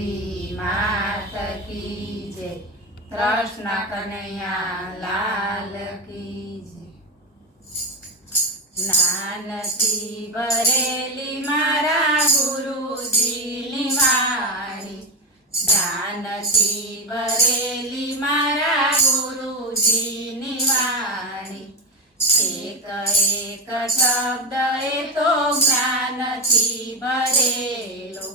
ગોરી માત કી જય, કૃષ્ણ કનૈયા લાલ કી જય। જ્ઞાનથી ભરેલી મારા ગુરુજીની વાણી, જ્ઞાનથી ભરેલી મારા ગુરુજીની વાણી, એક એક શબ્દ એ તો જ્ઞાનથી ભરેલો,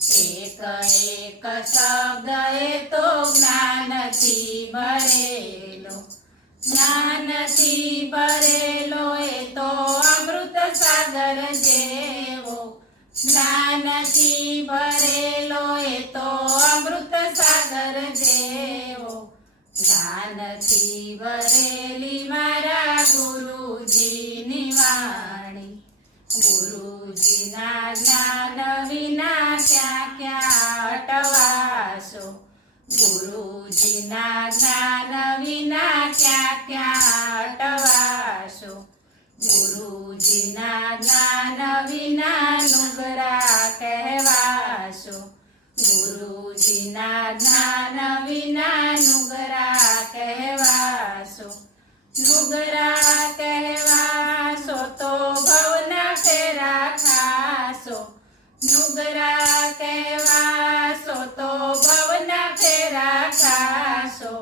એક એક શબ્દ એ તો જ્ઞાનથી ભરેલો, જ્ઞાનથી ભરેલો એ તો અમૃત સાગર જેવો, જ્ઞાનથી ભરેલો એ તો અમૃત સાગર જેવો, જ્ઞાનથી ભરેલી મારા ગુરુજીની વાણી, ગુરુજીના જ્ઞાન વિના ક્યાં ક્યાં અટવાશો, ગુરુજીના જ્ઞાન વિના ક્યાં ક્યાં અટવાશો, ગુરુજીના જ્ઞાન વિના નુગરા કહેવાશો, ગુરુજીના જ્ઞાન વિના નુગરા કહેવાશો, નુગરા કહેવાશો તો ભવના ફેરા ખાશો, નુગરા કહેવાશો તો ભવના ફેરા ખાશો,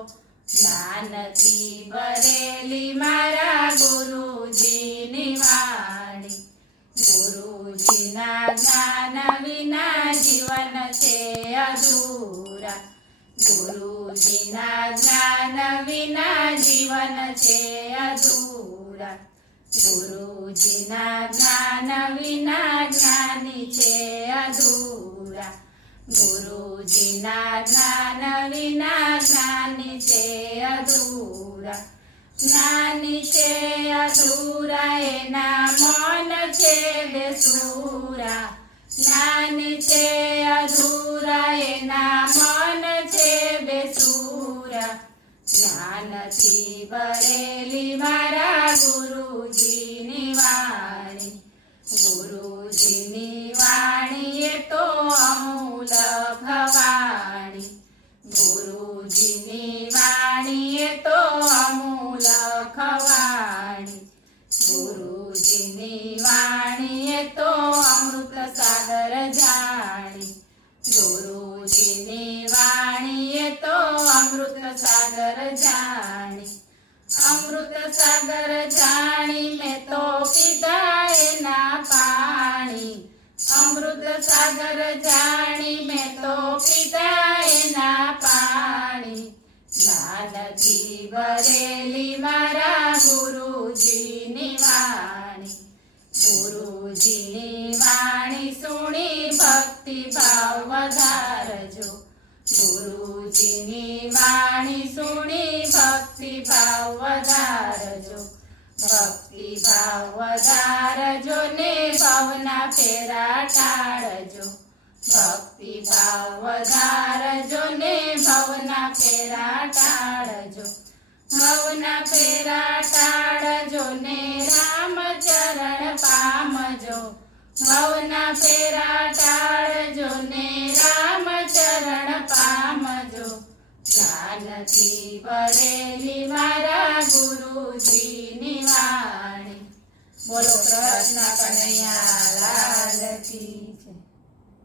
જ્ઞાનથી ભરેલી મારા ગુરુજીની વાણી, ગુરુજીના જ્ઞાન વિના જીવન છે અધૂરા, ગુરુજીના જ્ઞાન વિના જીવન છે અધૂરા, ગુરુજીના જ્ઞાન વિના જ્ઞાની છે અધૂરા, ગુરુજીના જ્ઞાન વિના જ્ઞાની છે અધૂરા, જ્ઞાની છે અધૂરા એના મન છે બેસૂરા, જ્ઞાની છે અધૂરા એના મન છે બેસૂરા, જ્ઞાનથી ભરેલી મારા ગુરુજીની વાણી, ગુરુજીની વાણી એ તો અમૂલ ભવાણી, ગુરુજીની વાણી એ તો અમૂલ ખવાણી, ગુરુજીની વાણી એ તો અમૃત સાગર જાણી, ગુરુજીની વાણી એ તો અમૃત સાગર જાણી, અમૃત સાગર જાણી મેં તો પીધા એના પાણી, અમૃત સાગર જાણી મેં તો પીધા એના પાણી, જ્ઞાનથી ભરેલી મારા ગુરુજીની વાણી, ગુરુજીની વાણી સુણી ભક્તિ ભાવ વધારજો, ગુરુજીની વાણી સુણી ભક્તિ ભાવ વધારજો, ભક્તિ ભાવ વધારજો ને ભાવના ફેરા ટાળજો, ભક્તિ ભાવ વધારજો ને ભાવના ફેરા ટાળજો, ભાવના ફેરા ટાળજો ને રામ ચરણ પામજો, ભાવના ફેરા ટાળજો ને રામ ચરણ પામજો, જ્ઞાનથી ભરેલી મારા ગુરુજીની વાણી, બોલો કૃષ્ણ કનૈયા લાલ કી જય।